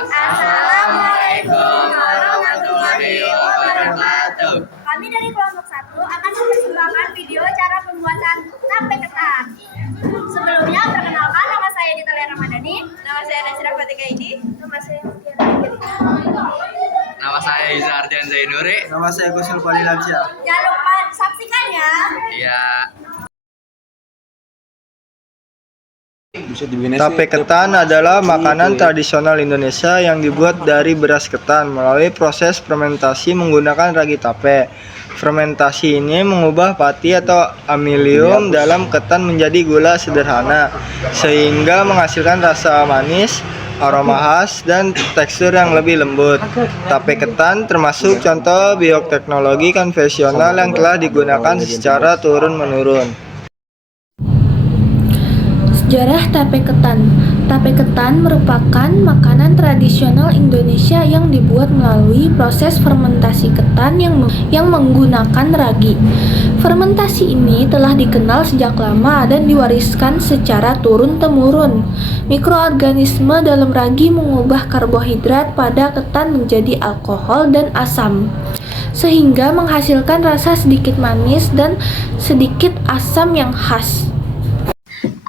Assalamualaikum warahmatullahi wabarakatuh. Kami dari kelompok 1 akan mempersembahkan video cara pembuatan tape ketan. Sebelumnya, perkenalkan, nama saya Dita Lea Ramadhani. Nama saya Nasira Fatika Idi. Nama saya Mustiara Angelina. Nama saya Iza Ardian Zainuri. Nama saya Gusul Fadilansyah. Jangan lupa saksikan ya. Ya, Tape ketan adalah makanan tradisional Indonesia yang dibuat dari beras ketan melalui proses fermentasi menggunakan ragi tape. Fermentasi ini mengubah pati atau amilium dalam ketan menjadi gula sederhana, sehingga menghasilkan rasa manis, aroma khas, dan tekstur yang lebih lembut. Tape ketan termasuk contoh bioteknologi konvensional yang telah digunakan secara turun-menurun. Sejarah tape ketan. Tape ketan merupakan makanan tradisional Indonesia yang dibuat melalui proses fermentasi ketan yang menggunakan ragi. Fermentasi ini telah dikenal sejak lama dan diwariskan secara turun-temurun. Mikroorganisme dalam ragi mengubah karbohidrat pada ketan menjadi alkohol dan asam, sehingga menghasilkan rasa sedikit manis dan sedikit asam yang khas.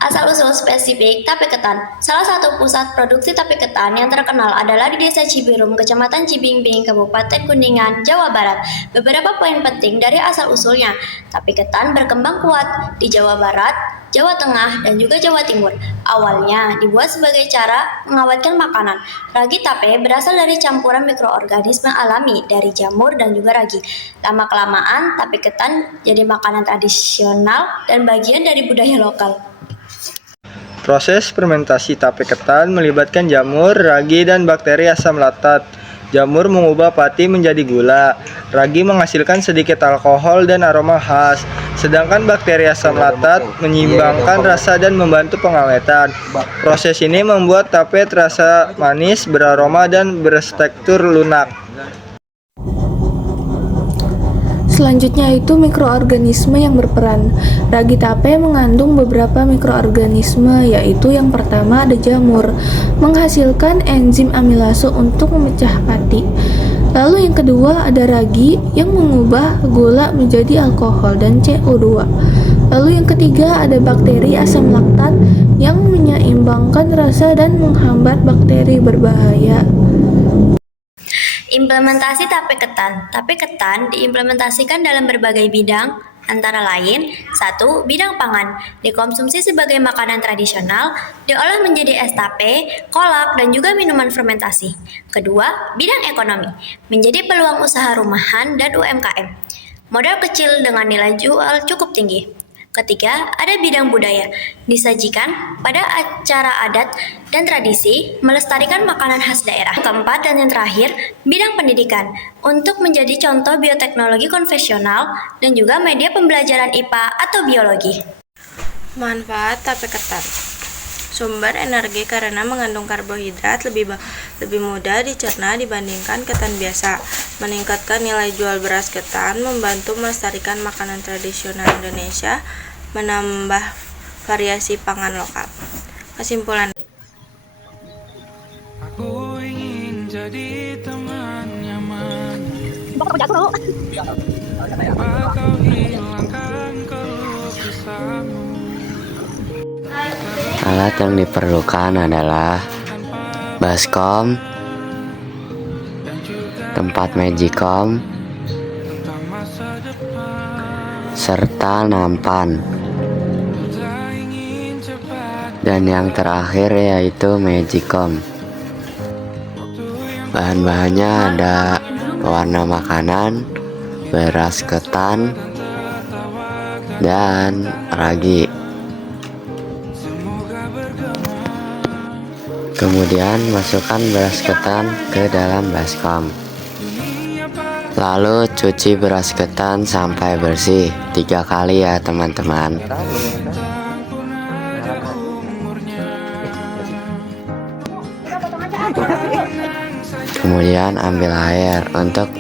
Asal-usul spesifik tape ketan. Salah satu pusat produksi tape ketan yang terkenal adalah di Desa Cibirum, Kecamatan Cibingbing, Kabupaten Kuningan, Jawa Barat. Beberapa poin penting dari asal-usulnya. Tape ketan berkembang kuat di Jawa Barat, Jawa Tengah, dan juga Jawa Timur. Awalnya dibuat sebagai cara mengawetkan makanan. Ragi tape berasal dari campuran mikroorganisme alami dari jamur dan juga ragi. Lama-kelamaan, tape ketan jadi makanan tradisional dan bagian dari budaya lokal. Proses fermentasi tape ketan melibatkan jamur, ragi, dan bakteri asam laktat. Jamur mengubah pati menjadi gula, ragi menghasilkan sedikit alkohol dan aroma khas, sedangkan bakteri asam laktat menyeimbangkan rasa dan membantu pengawetan. Proses ini membuat tape terasa manis, beraroma, dan bertekstur lunak. Selanjutnya itu mikroorganisme yang berperan. Ragi tape mengandung beberapa mikroorganisme, yaitu yang pertama ada jamur, menghasilkan enzim amilase untuk memecah pati. Lalu yang kedua ada ragi yang mengubah gula menjadi alkohol dan CO2. Lalu yang ketiga ada bakteri asam laktat yang menyeimbangkan rasa dan menghambat bakteri berbahaya. Implementasi tape ketan. Tape ketan diimplementasikan dalam berbagai bidang, antara lain 1. Bidang pangan, dikonsumsi sebagai makanan tradisional, diolah menjadi es tape, kolak, dan juga minuman fermentasi. Kedua, bidang ekonomi, menjadi peluang usaha rumahan dan UMKM. Modal kecil dengan nilai jual cukup tinggi. Ketiga, ada bidang budaya, disajikan pada acara adat dan tradisi, melestarikan makanan khas daerah. Keempat dan yang terakhir, bidang pendidikan, untuk menjadi contoh bioteknologi konvensional dan juga media pembelajaran IPA atau biologi. Manfaat tape ketan. Sumber energi karena mengandung karbohidrat lebih mudah dicerna dibandingkan ketan biasa. Meningkatkan nilai jual beras ketan, membantu melestarikan makanan tradisional Indonesia, menambah variasi pangan lokal. Kesimpulan. Aku ingin jadi teman nyaman. Kau hilangkan keluh kesahmu. Alat yang diperlukan adalah baskom, tempat magicom, serta nampan. Dan yang terakhir yaitu magicom. Bahan-bahannya ada pewarna makanan, beras ketan, dan ragi. Kemudian masukkan beras ketan ke dalam baskom. Lalu cuci beras ketan sampai bersih 3 kali ya teman-teman. Kemudian ambil air untuk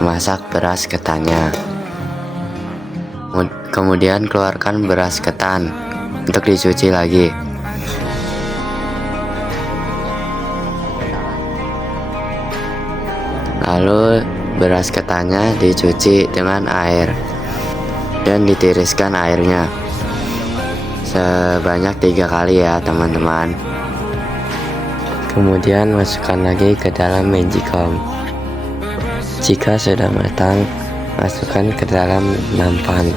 memasak beras ketannya. Kemudian keluarkan beras ketan untuk dicuci lagi. Lalu beras ketannya dicuci dengan air dan ditiriskan airnya sebanyak 3 kali ya teman-teman. Kemudian masukkan lagi ke dalam magicom. Jika sudah matang, masukkan ke dalam nampan.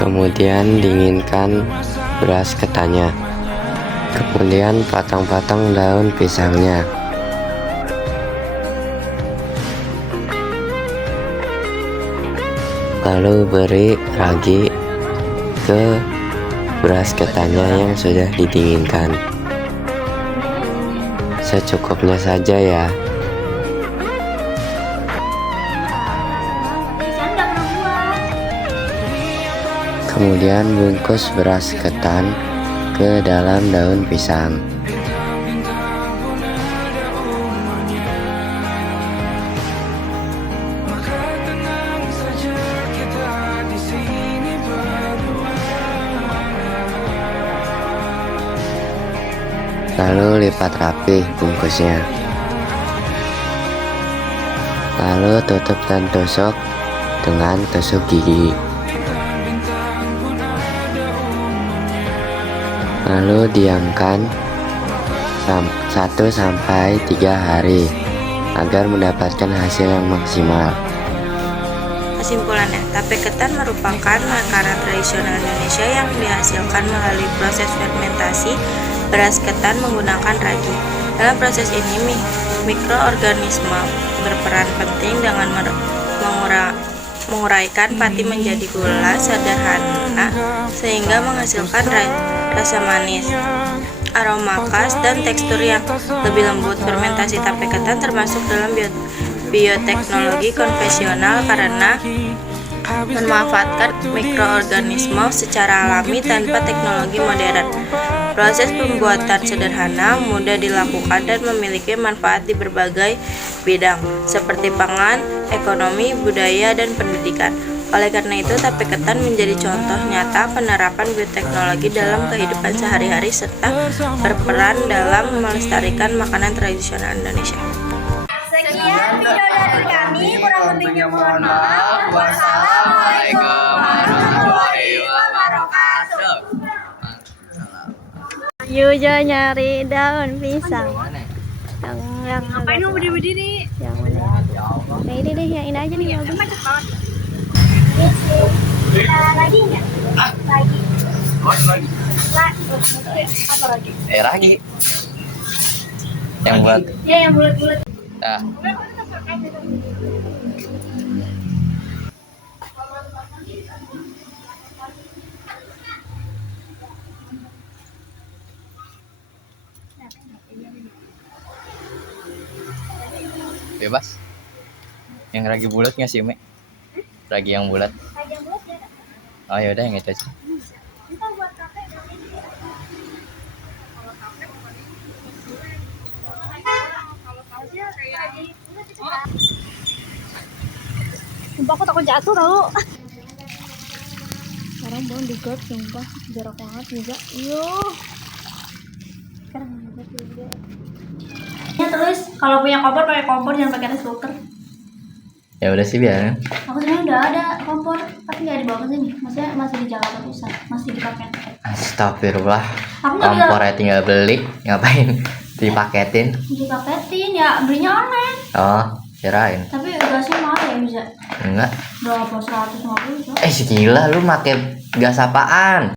Kemudian dinginkan beras ketannya. Kemudian potong-potong daun pisangnya. Lalu beri ragi ke beras ketannya yang sudah didinginkan. Secukupnya saja ya. Kemudian bungkus beras ketan ke dalam daun pisang. Lalu lipat rapi bungkusnya. Lalu tutup dan tusuk dengan tusuk gigi. Lalu diamkan 1 sampai 3 hari agar mendapatkan hasil yang maksimal. Kesimpulannya, tape ketan merupakan makanan tradisional Indonesia yang dihasilkan melalui proses fermentasi beras ketan menggunakan ragi. Dalam proses ini, mikroorganisme berperan penting dengan menguraikan pati menjadi gula sederhana sehingga menghasilkan rasa manis, aroma khas, dan tekstur yang lebih lembut. Fermentasi tape ketan termasuk dalam bioteknologi konvensional karena memanfaatkan mikroorganisme secara alami tanpa teknologi modern. Proses pembuatan sederhana, mudah dilakukan, dan memiliki manfaat di berbagai bidang seperti pangan, ekonomi, budaya, dan pendidikan. Oleh karena itu, tape ketan menjadi contoh nyata penerapan bioteknologi dalam kehidupan sehari-hari serta berperan dalam melestarikan makanan tradisional Indonesia. Sekian video dari kami, kurang lebihnya mohon maaf. Wassalamualaikum warahmatullahi wabarakatuh. Yujo nyari daun pisang. Yang Ngapain mau berdiri-berdiri? yang mana? Yang ini deh, yang ini aja nih bagus. Macet banget. Lagi nggak? Lagi. Apa lagi? Ragi. Yang buat. Ya, yang bulat-bulat. Nah, bebas. Yang ragi bulat nggak sih, Mek? Ragi yang bulat. Lagi yang bulat ya. Oh yaudah yang itu aja. Kita buat kafe nanti. Kalau kafe bukan ini. Kalau kafe kayak ini. Sumpah aku takut jatuh tau. Sekarang belum digot, sumpah jarak banget juga. Yuh. Sekarang digot juga. Ya terus kalau punya kompor pakai kompor, jangan pakai rice cooker. Ya udah sih biarin. Aku sebenarnya udah ada kompor tapi nggak dibawa ke sini. Maksudnya masih di Jakarta Pusat, masih dipakai. Astagfirullah. Aku nggak bilang Kompornya tinggal beli, ngapain dipaketin? dipaketin ya, belinya online. Oh, kirain. Tapi gasnya mahal ya bisa. Enggak. Berapa? 150 so. Gila lu make gas apaan?